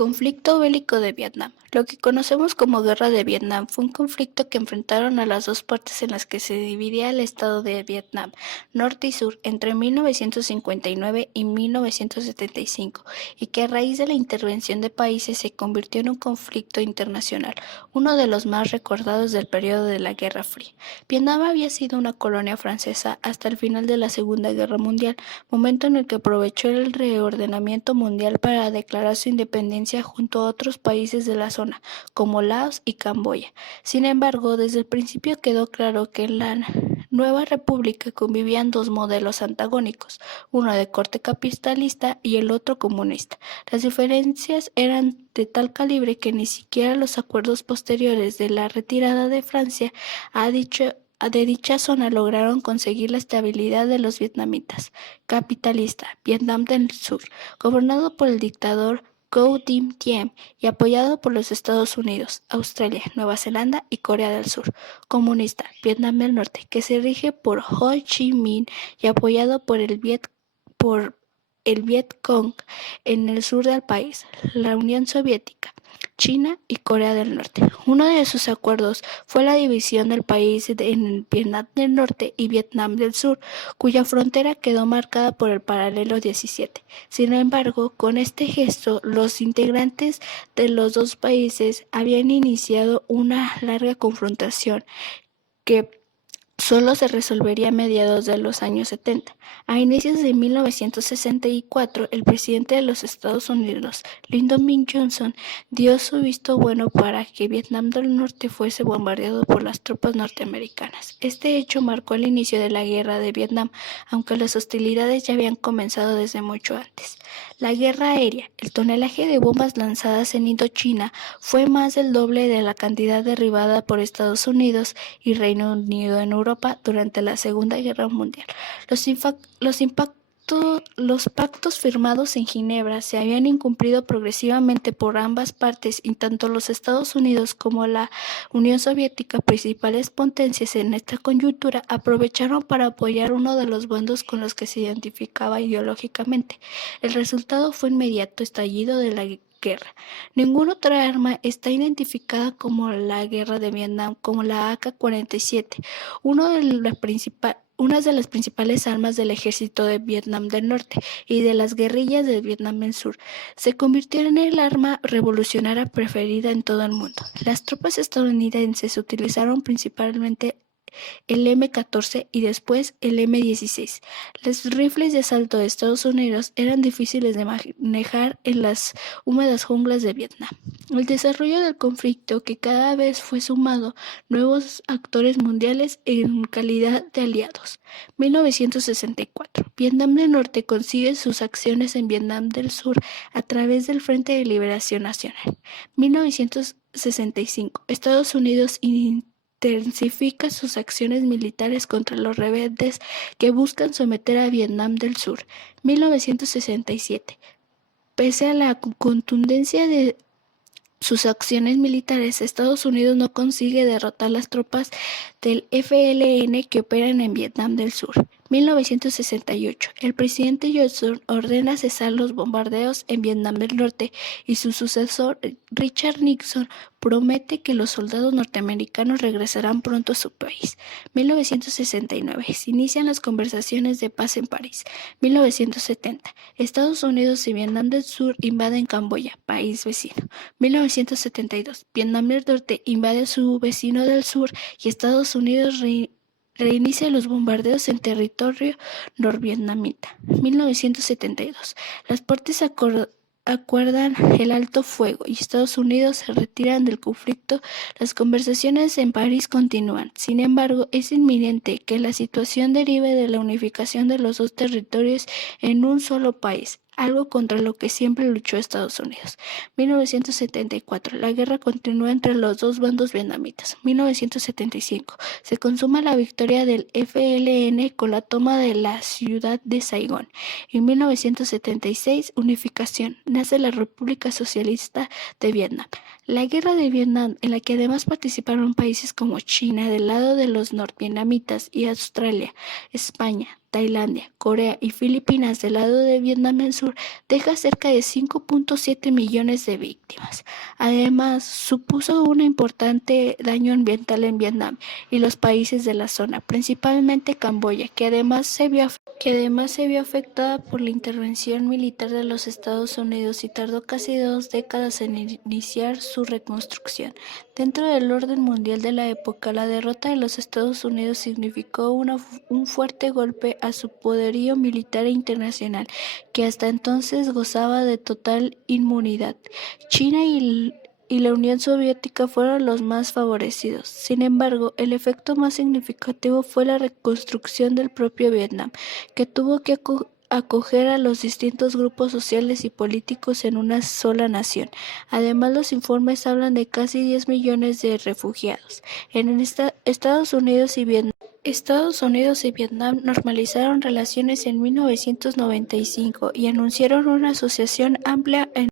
Conflicto bélico de Vietnam. Lo que conocemos como Guerra de Vietnam fue un conflicto que enfrentaron a las dos partes en las que se dividía el estado de Vietnam, norte y sur, entre 1959 y 1975, y que a raíz de la intervención de países se convirtió en un conflicto internacional, uno de los más recordados del periodo de la Guerra Fría. Vietnam había sido una colonia francesa hasta el final de la Segunda Guerra Mundial, momento en el que aprovechó el reordenamiento mundial para declarar su independencia junto a otros países de la zona, como Laos y Camboya. Sin embargo, desde el principio quedó claro que en la nueva república convivían dos modelos antagónicos, uno de corte capitalista y el otro comunista. Las diferencias eran de tal calibre que ni siquiera los acuerdos posteriores de la retirada de Francia de dicha zona lograron conseguir la estabilidad de los vietnamitas. Capitalista, Vietnam del Sur, gobernado por el dictador Ngo Dinh Diem y apoyado por los Estados Unidos, Australia, Nueva Zelanda y Corea del Sur. Comunista, Vietnam del Norte, que se rige por Ho Chi Minh y apoyado por el Viet Cong en el sur del país, la Unión Soviética, China y Corea del Norte. Uno de sus acuerdos fue la división del país en Vietnam del Norte y Vietnam del Sur, cuya frontera quedó marcada por el paralelo 17. Sin embargo, con este gesto, los integrantes de los dos países habían iniciado una larga confrontación que solo se resolvería a mediados de los años 70. A inicios de 1964, el presidente de los Estados Unidos, Lyndon B. Johnson, dio su visto bueno para que Vietnam del Norte fuese bombardeado por las tropas norteamericanas. Este hecho marcó el inicio de la Guerra de Vietnam, aunque las hostilidades ya habían comenzado desde mucho antes. La guerra aérea, el tonelaje de bombas lanzadas en Indochina fue más del doble de la cantidad derribada por Estados Unidos y Reino Unido en Europa durante la Segunda Guerra Mundial. Los pactos firmados en Ginebra se habían incumplido progresivamente por ambas partes y tanto los Estados Unidos como la Unión Soviética, principales potencias en esta coyuntura, aprovecharon para apoyar uno de los bandos con los que se identificaba ideológicamente. El resultado fue inmediato estallido de la guerra. Ninguna otra arma está identificada como la Guerra de Vietnam como la AK-47, una de las principales armas del ejército de Vietnam del Norte y de las guerrillas de Vietnam del Sur. Se convirtió en el arma revolucionaria preferida en todo el mundo. Las tropas estadounidenses utilizaron principalmente el M14 y después el M16. Los rifles de asalto de Estados Unidos eran difíciles de manejar en las húmedas junglas de Vietnam. El desarrollo del conflicto que cada vez fue sumado nuevos actores mundiales en calidad de aliados. 1964. Vietnam del Norte consigue sus acciones en Vietnam del Sur a través del Frente de Liberación Nacional. 1965. Estados Unidos intensifica sus acciones militares contra los rebeldes que buscan someter a Vietnam del Sur. 1967. Pese a la contundencia de sus acciones militares, Estados Unidos no consigue derrotar las tropas del FLN que operan en Vietnam del Sur. 1968. El presidente Johnson ordena cesar los bombardeos en Vietnam del Norte y su sucesor, Richard Nixon, promete que los soldados norteamericanos regresarán pronto a su país. 1969. Se inician las conversaciones de paz en París. 1970. Estados Unidos y Vietnam del Sur invaden Camboya, país vecino. 1972. Vietnam del Norte invade a su vecino del sur y Estados Unidos reinicia los bombardeos en territorio norvietnamita. 1972. Las partes acuerdan el alto fuego y Estados Unidos se retiran del conflicto. Las conversaciones en París continúan. Sin embargo, es inminente que la situación derive de la unificación de los dos territorios en un solo país, algo contra lo que siempre luchó Estados Unidos. 1974. La guerra continúa entre los dos bandos vietnamitas. 1975. Se consuma la victoria del FLN con la toma de la ciudad de Saigón. En 1976, unificación. Nace la República Socialista de Vietnam. La guerra de Vietnam, en la que además participaron países como China del lado de los norvietnamitas y Australia, España, Tailandia, Corea y Filipinas del lado de Vietnam del Sur deja cerca de 5.7 millones de víctimas. Además, supuso un importante daño ambiental en Vietnam y los países de la zona, principalmente Camboya, que además se vio afectada por la intervención militar de los Estados Unidos y tardó casi 2 décadas en iniciar su reconstrucción. Dentro del orden mundial de la época, la derrota de los Estados Unidos significó un fuerte golpe a su poderío militar internacional, que hasta entonces gozaba de total inmunidad. China y la Unión Soviética fueron los más favorecidos. Sin embargo, el efecto más significativo fue la reconstrucción del propio Vietnam, que tuvo que acoger a los distintos grupos sociales y políticos en una sola nación. Además, los informes hablan de casi 10 millones de refugiados. Estados Unidos y Vietnam normalizaron relaciones en 1995 y anunciaron una asociación amplia en